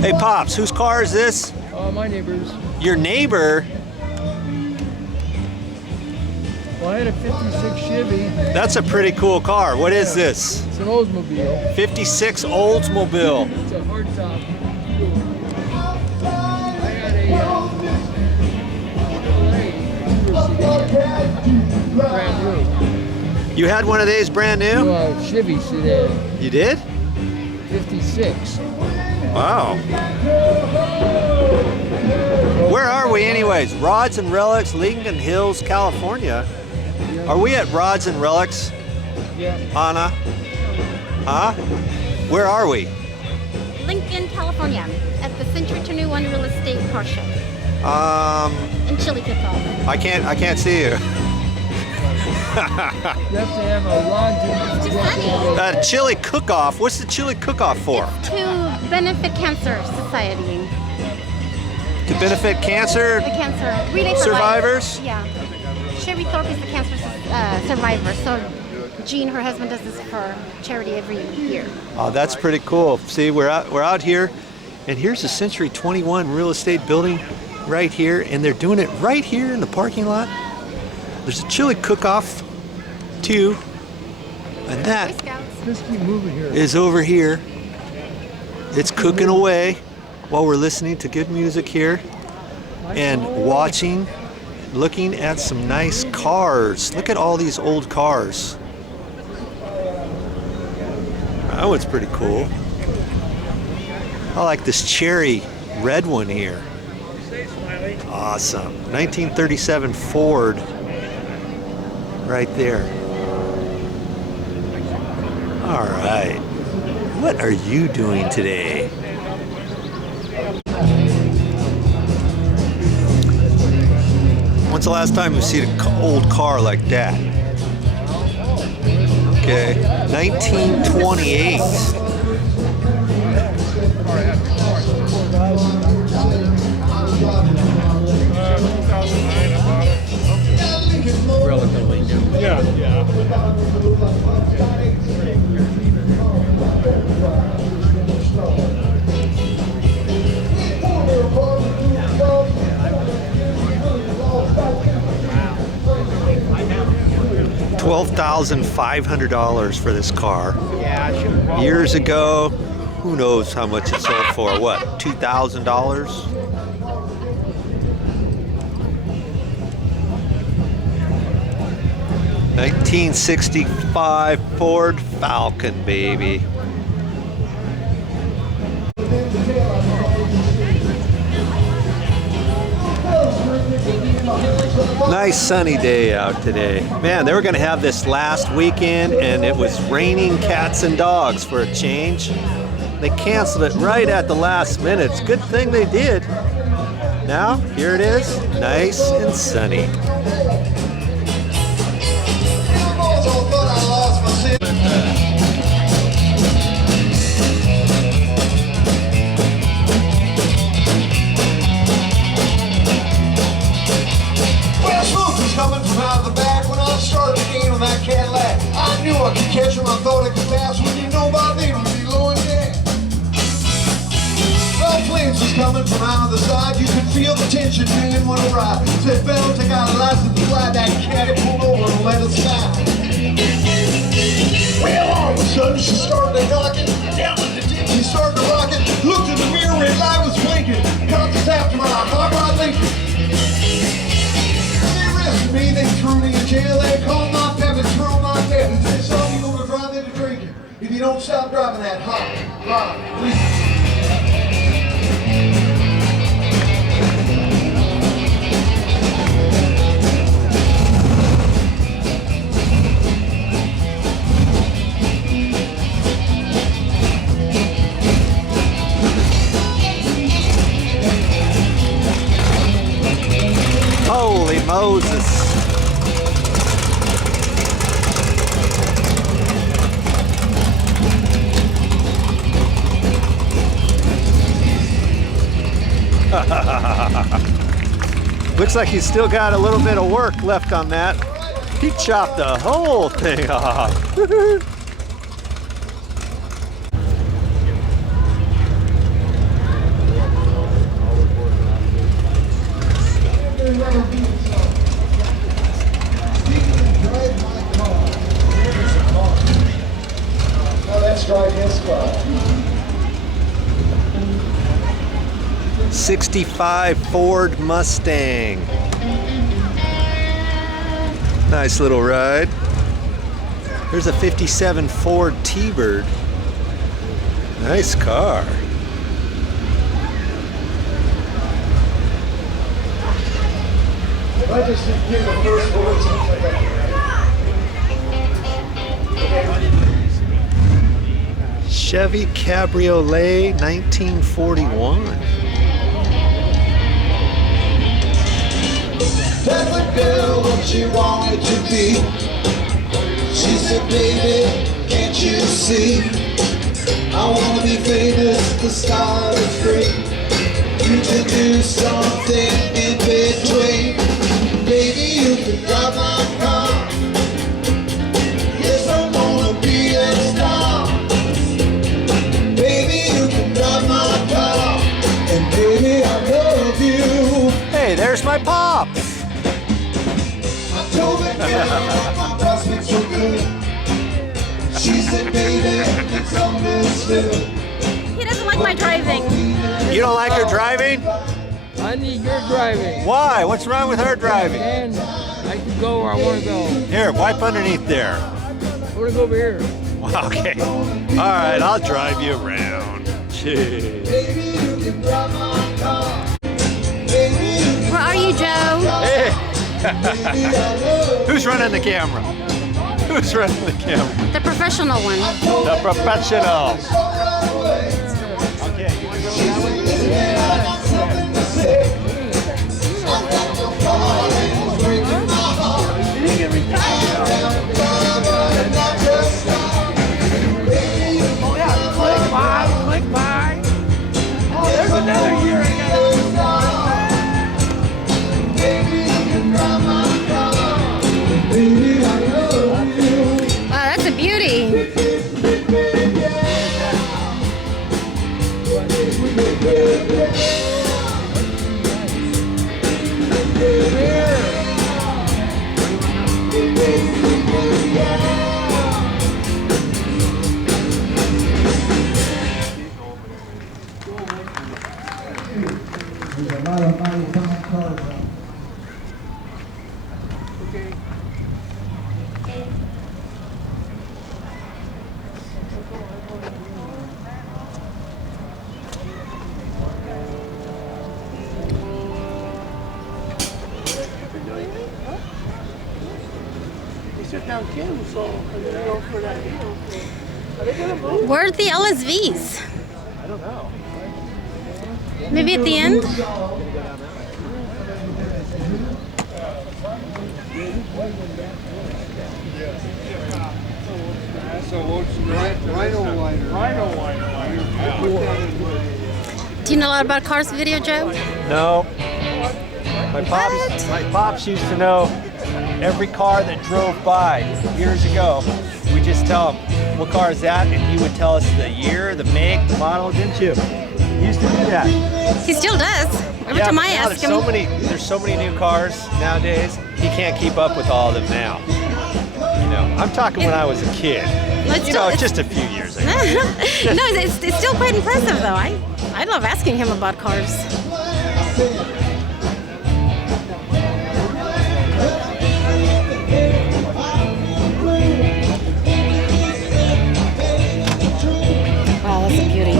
Hey Pops, whose car is this? My neighbor's. Your neighbor? Well, I had a 56 Chevy. That's a pretty cool car. What is this? It's an Oldsmobile. 56 Oldsmobile. It's a hardtop. I had a brand new. You had one of these brand new? Chevy sedan. You did? 56. Wow. Where are we anyways? Rods and Relics, Lincoln Hills, California. Are we at Rods and Relics? Yeah. Anna? Huh? Where are we? Lincoln, California, at the Century 21 Real Estate Car Show. In Chillicothe. I can't see you. You have to have a rod to Just sunny. Chili cook-off. What's the chili cook-off for? To benefit Cancer Society. To benefit cancer The cancer relay survivors? Yeah. Sherry Thorpe is the cancer survivor. So Jean, her husband, does this for charity every year. Oh, that's pretty cool. See, we're out here, and here's the Century 21 real estate building right here, and they're doing it right here in the parking lot. There's a chili cook-off too, and that just keep moving here. is over here. It's cooking away while we're listening to good music here and watching, looking at some nice cars. Look at all these old cars. That one's pretty cool. I like this cherry red one here. Awesome. 1937 Ford right there. All right. What are you doing today? When's the last time you've seen an old car like that? Okay, 1928. Relatively new. Yeah. $12,500 for this car. Years ago, who knows how much it sold for? What, $2,000? $1965 Ford Falcon, baby. Nice sunny day out today. Man, they were going to have this last weekend and it was raining cats and dogs for a change. They canceled it right at the last minute. It's a good thing they did. Now, here it is, nice and sunny. Coming from out of the back when I started the game on that Cadillac. I knew I could catch him, I thought I could pass. When you know about them, be low and gas. Well, planes was coming from out of the side. You could feel the tension hanging when I ride. Said, fellas, I got a license to fly. That caddy pulled over and let us slide. Well, all of a sudden she started knocking. Down in the ditch, she started rocking. Looked in the mirror, red light was blinking. Caught this after my hot rod Lincoln. Me, they threw me in jail, they called my pep and threw my pep. They said, you're gonna drive into drinking if you don't stop driving that hot rod. Holy Moses. Looks like he's still got a little bit of work left on that. He chopped the whole thing off. by his car. 65 Ford Mustang. Nice little ride. Here's a 57 Ford T-Bird. Nice car. I just hear the first words and check out. Chevy Cabriolet 1941. Tell the girl what she wanted to be. She said, baby, can't you see? I wanna be famous, the sky is free. You can do something in between. Baby, you can drive my car. Yes, I wanna be a star. Baby, you can drive my car. And baby, I love you. Hey, there's my pops. I told the girl my prospects were good. She said, baby, it's understood. He doesn't like my driving. You don't like her driving? I need your driving. Why? What's wrong with her driving? And I can go where I want to go. Here, wipe underneath there. I want to go over here. Okay. All right, I'll drive you around. Jeez. Where are you, Joe? Hey. Who's running the camera? Who's running the camera? The professional one. The professional. Okay. Click by. Oh, there's another year I Wow, that's a beauty. There's a lot of mighty fine cars out. Where's the LSVs? I don't know. Maybe at the end? Do you know a lot about cars, VideoJoe? No. My pops used to know every car that drove by years ago. We just tell him, what car is that? And he would tell us the year, the make, the model, didn't you? He used to do that. He still does. Every time I ask him. There's so many new cars nowadays, he can't keep up with all of them now. You know, I'm talking when I was a kid. Just a few years ago. No, it's still quite impressive though. I love asking him about cars. Wow, that's a beauty.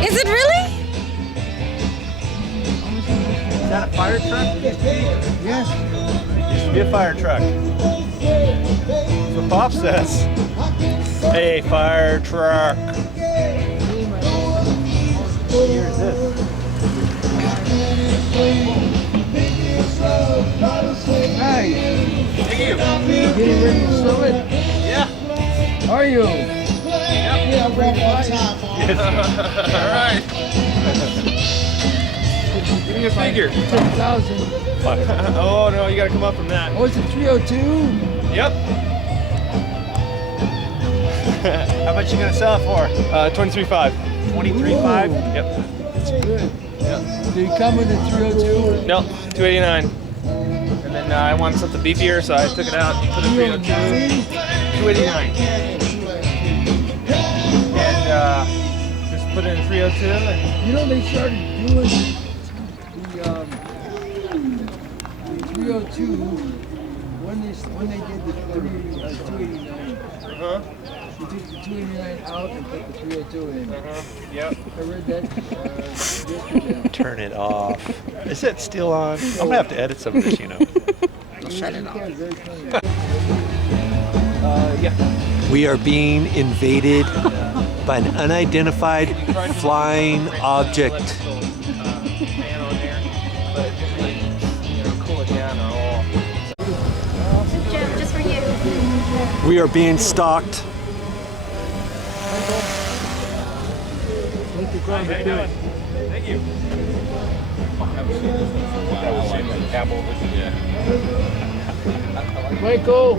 Is it really? Is that a fire truck? Yes. Used to be a fire truck. That's what Pop says. Hey, fire truck. What year is this? Hi. Thank you. Getting ready to sell it? Yeah. Are you? Yeah, I'm ready to buy. Alright. Give me a figure. 10,000. Oh no, you gotta come up from that. Oh, it's a 302? Yep. How much you gonna sell it for? 23.5. 23.5. Yep. That's good. Yep. Do you come with a 302? No, 289. And then I wanted something beefier, so I took it out and put a 302. 289. And just put it in 302. And You know, they started doing the 302 when they did the 289. uh-huh. You took the 289 out and put the 302 in. Yep. I read that yesterday. Turn it off. Is that still on? I'm gonna have to edit some of this, you know. Shut it off. Very funny. Yeah. We are being invaded by an unidentified flying object. Fan on there, but it didn't really, cool it down at all. Joe, just for you. We are being stalked. Let the ground be good. Thank you. Michael.